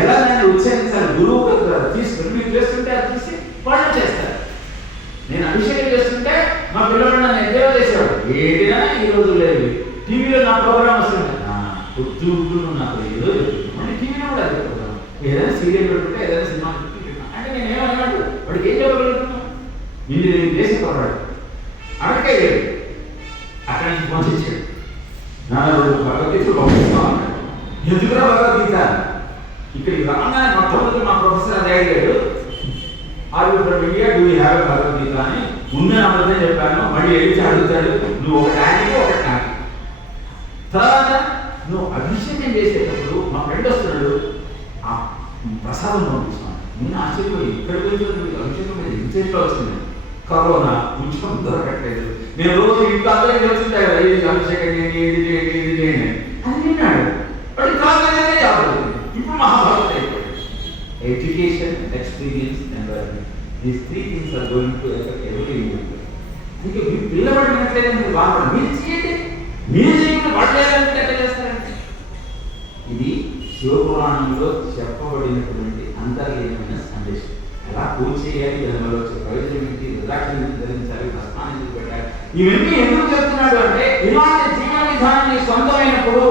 ఎలా దాన్ని ఉచ్చరించాలి? గురువు తీసుకుని మీరు చేస్తుంటే అది తీసి పనులు చేస్తారు. నేను అభిషేకం చేస్తుంటే మా పిల్లలు నన్ను ఎంజాయ్ చేసేవాడు. ఏదైనా ఈ రోజు లేదు. టీవీలో నా ప్రోగ్రామ్ వస్తుంది. పొద్దు నువ్వు నాకు ఏదో చెప్తున్నాను టీవీలో కూడా అదే ప్రోగ్రామ్ ఏదైనా సీరియల్ పెట్టుకుంటే ఏదైనా సినిమా అంటే నేను ఏమన్నాడు వాడికి ఏం చెప్పగలుగుతున్నాను ఇంజనీరింగ్ చేసి పోరాడు అడకే లేదు అక్కడి నుంచి పంపించాడు నాన్న భగవద్గీత పంపిస్తాం అన్నాడు ఎందుకురా భగవద్గీత? ఇక్కడికి రాగానే మొట్టమొదటి మా ప్రొఫెసర్ అదే అడిగాడు. Are you from India do you have Bhagavad Gita అని. ముందే అబద్ధం చెప్పాను. మళ్ళీ ఏడిచి అడుగుతాడు. నువ్వు ఒక ట్యాంక్ ఒక ట్యాంక్. తర్వాత నువ్వు అభిషేకం చేసేటప్పుడు మా ఫ్రెండ్ వస్తున్నాడు. ఆ ప్రసాదం పంపిస్తున్నాను నిన్న ఆశ్చర్యపోయి ఇక్కడ గురించి అభిషేకం మీద ఇంట్లో వచ్చింది? కరోనా కొంచెం దొరకట్లేదు. నేను రోజు ఇంట్లో అందరూ తెలుస్తుంటాయి కదా ఇది అభిషేకం ఏంటి ఇది చేయండి ఇది చేయండి అని విన్నాడు వాడు కావాలనే జాబ్ ఇప్పుడు మహాభారత అయిపోయాడు education experience environment these three things are going to effect every individual అందుకే మీ పిల్లవాడు వినట్లేదు మీరు బాధపడ మీరు చేయండి. మీరు చేయకుండా వాళ్ళు చేయాలంటే ఎట్లా చేస్తారంటే ఇది శివపురాణంలో చెప్పబడినటువంటి అంతర్లీనమైన సందేశం. ఎలా పూజ చేయాలి దానివల్ల వచ్చే ప్రయోజనం ఏంటి రుద్రాక్షని ధరించాలి ప్రస్థానం పెట్టాలి? ఇవన్నీ ఎందుకు చెప్తున్నాడు అంటే ఇలాంటి జీవన విధానాన్ని సొంతమైనప్పుడు